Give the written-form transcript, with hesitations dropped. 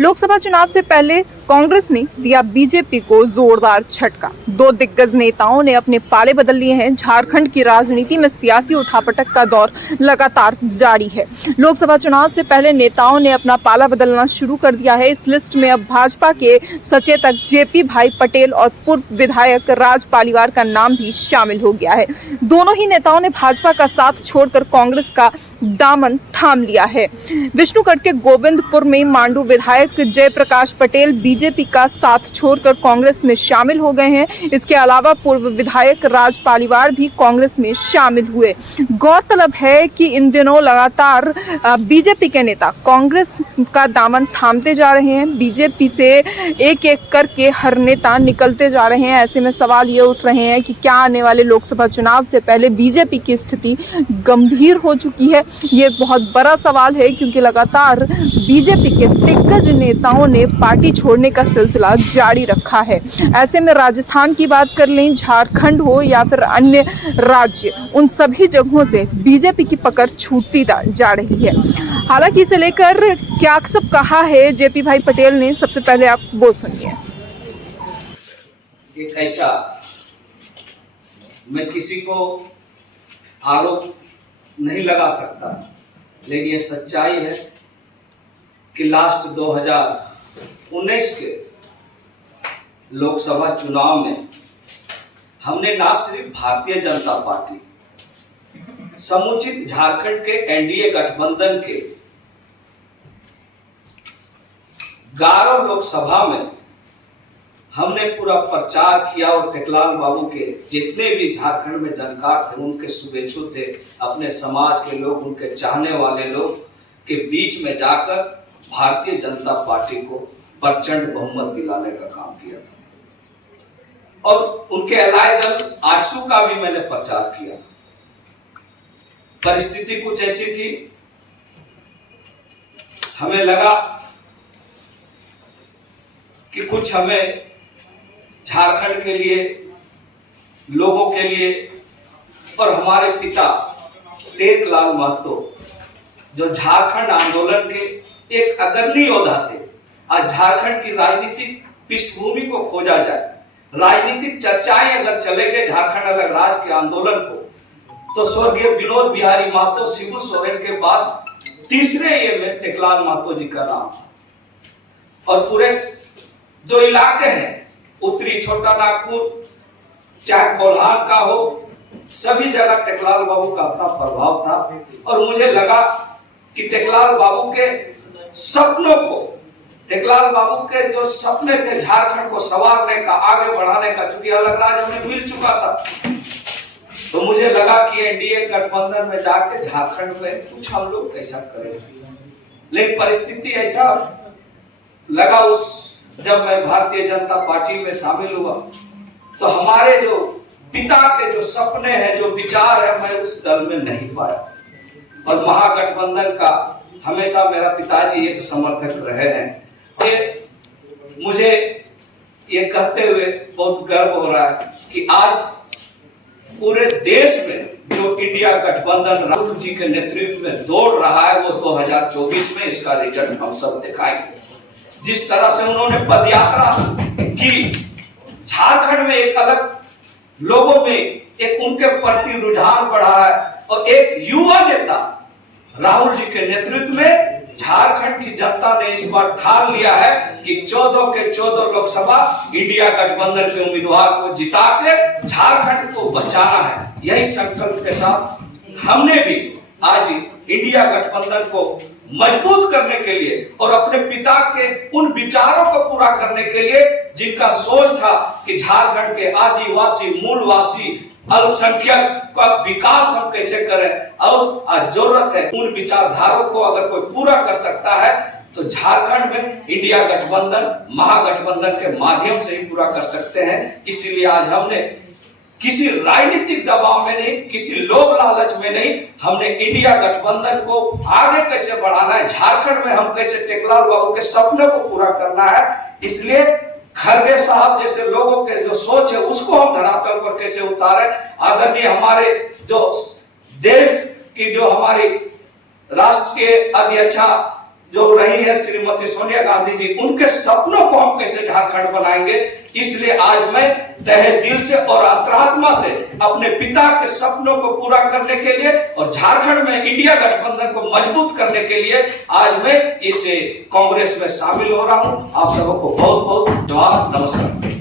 लोकसभा चुनाव से पहले कांग्रेस ने दिया बीजेपी को जोरदार झटका। दो दिग्गज नेताओं ने अपने पाले बदल लिए हैं। झारखंड की राजनीति में सियासी उठापटक का दौर लगातार जारी है। लोकसभा चुनाव से पहले नेताओं ने अपना पाला बदलना शुरू कर दिया है। इस लिस्ट में अब भाजपा के सचेतक जेपी भाई पटेल और पूर्व विधायक राज पालीवाल का नाम भी शामिल हो गया है। दोनों ही नेताओं ने भाजपा का साथ छोड़कर कांग्रेस का दामन थाम लिया है। विष्णुगढ़ के गोविंदपुर में मांडू विधायक जयप्रकाश पटेल बीजेपी का साथ छोड़कर कांग्रेस में शामिल हो गए हैं। इसके अलावा पूर्व विधायक राज पालीवाल भी कांग्रेस में शामिल हुए। गौरतलब है कि इन दिनों लगातार बीजेपी के नेता कांग्रेस का दामन थामते जा रहे हैं। बीजेपी से एक एक करके हर नेता निकलते जा रहे हैं। ऐसे में सवाल ये उठ रहे हैं कि क्या आने वाले लोकसभा चुनाव से पहले बीजेपी की स्थिति गंभीर हो चुकी है। ये एक बहुत बड़ा सवाल है, क्योंकि लगातार बीजेपी के दिग्गज नेताओं ने पार्टी छोड़ने का सिलसिला जारी रखा है। ऐसे में राजस्थान की बात कर लें, झारखंड हो या फिर अन्य राज्य, उन सभी जगहों से बीजेपी की पकड़ छूटती जा रही है। हालांकि इसे लेकर क्या सब कहा है जेपी भाई पटेल ने, सबसे पहले आप वो सुनिए। एक ऐसा, मैं किसी को आरोप नहीं लगा सकता, लेकिन ये सच्चाई है कि लास्ट 2019 के लोकसभा चुनाव में हमने ना सिर्फ भारतीय जनता पार्टी, समुचित झारखंड के एनडीए गठबंधन के 11 लोकसभा में हमने पूरा प्रचार किया और टेकलाल बाबू के जितने भी झारखंड में जानकार थे, उनके शुभेच्छु थे, अपने समाज के लोग, उनके चाहने वाले लोग के बीच में जाकर भारतीय जनता पार्टी को प्रचंड बहुमत दिलाने का काम किया था। और उनके अलाय दल आजसू का भी मैंने प्रचार किया। परिस्थिति कुछ ऐसी थी, हमें लगा कि कुछ हमें झारखंड के लिए, लोगों के लिए, और हमारे पिता टेकलाल महतो जो झारखंड आंदोलन के एक अग्रणी योद्धा थे, आज झारखंड की राजनीतिक पृष्ठभूमि को खोजा जाए, राजनीतिक चर्चाएं अगर चलेंगे झारखंड अगर राज्य के आंदोलन को, तो स्वर्गीय विनोद बिहारी महतो, शिबू सोरेन के बाद तीसरे ये में टेकलाल महतो जी का नाम था। और पूरे जो इलाके हैं, उत्तरी छोटा नागपुर, चाहे कोल्हान का हो, सभी जगह टेकलाल बाबू का अपना प्रभाव था। और मुझे लगा कि टेकलाल बाबू के सपनों को, टेकलाल बाबू के जो सपने थे झारखंड को संवारने का, आगे बढ़ाने का, चूंकि अलग राज्य हमें मिल चुका था, तो मुझे लगा कि एनडीए गठबंधन में जाके झारखंड में कुछ हम लोग ऐसा करेंगे। लेकिन परिस्थिति ऐसा लगा, जब मैं भारतीय जनता पार्टी में शामिल हुआ, तो हमारे जो पिता के जो सपने हैं, जो विचार है, मैं उस दल में नहीं पाया। और महागठबंधन का हमेशा मेरा पिताजी एक समर्थक रहे हैं। मुझे ये कहते हुए बहुत गर्व हो रहा है कि आज पूरे देश में जो इंडिया गठबंधन राहुल जी के नेतृत्व में दौड़ रहा है, वो 2024 में इसका रिजल्ट हम सब दिखाएंगे। जिस तरह से उन्होंने पदयात्रा की, झारखंड में एक अलग लोगों में एक उनके प्रति रुझान बढ़ा है, और एक युवा नेता राहुल जी के नेतृत्व में झारखंड की जनता ने इस बार ठान लिया है कि 14 के 14 लोकसभा इंडिया गठबंधन के उम्मीदवार को जिता के झारखंड को बचाना है। यही संकल्प के साथ हमने भी आज इंडिया गठबंधन को मजबूत करने के लिए और अपने पिता के उन विचारों को पूरा करने के लिए, जिनका सोच था कि झारखंड के आदिवासी, मूलवासी, अल्पसंख्यक का विकास हम कैसे करें, और आज जरूरत है उन विचारधारों को अगर कोई पूरा कर सकता है तो झारखंड में इंडिया गठबंधन, महागठबंधन के माध्यम से ही पूरा कर सकते हैं। इसीलिए आज हमने किसी राजनीतिक दबाव में नहीं, किसी लोभ लालच में नहीं, हमने इंडिया गठबंधन को आगे कैसे बढ़ाना है, झारखंड में हम कैसे टेकलाल बाबू के सपने को पूरा करना है, इसलिए खरगे साहब जैसे लोगों के जो सोच है उसको हम धरातल पर कैसे उतारें। आदरणीय हमारे जो देश की, जो हमारी राष्ट्र के अध्यक्षा जो रही है श्रीमती सोनिया गांधी जी, उनके सपनों को हम कैसे झारखंड बनाएंगे। इसलिए आज मैं तहे दिल से और अंतरात्मा से अपने पिता के सपनों को पूरा करने के लिए और झारखंड में इंडिया गठबंधन को मजबूत करने के लिए आज मैं इस कांग्रेस में शामिल हो रहा हूं। आप सबको बहुत बहुत जवाब, नमस्कार।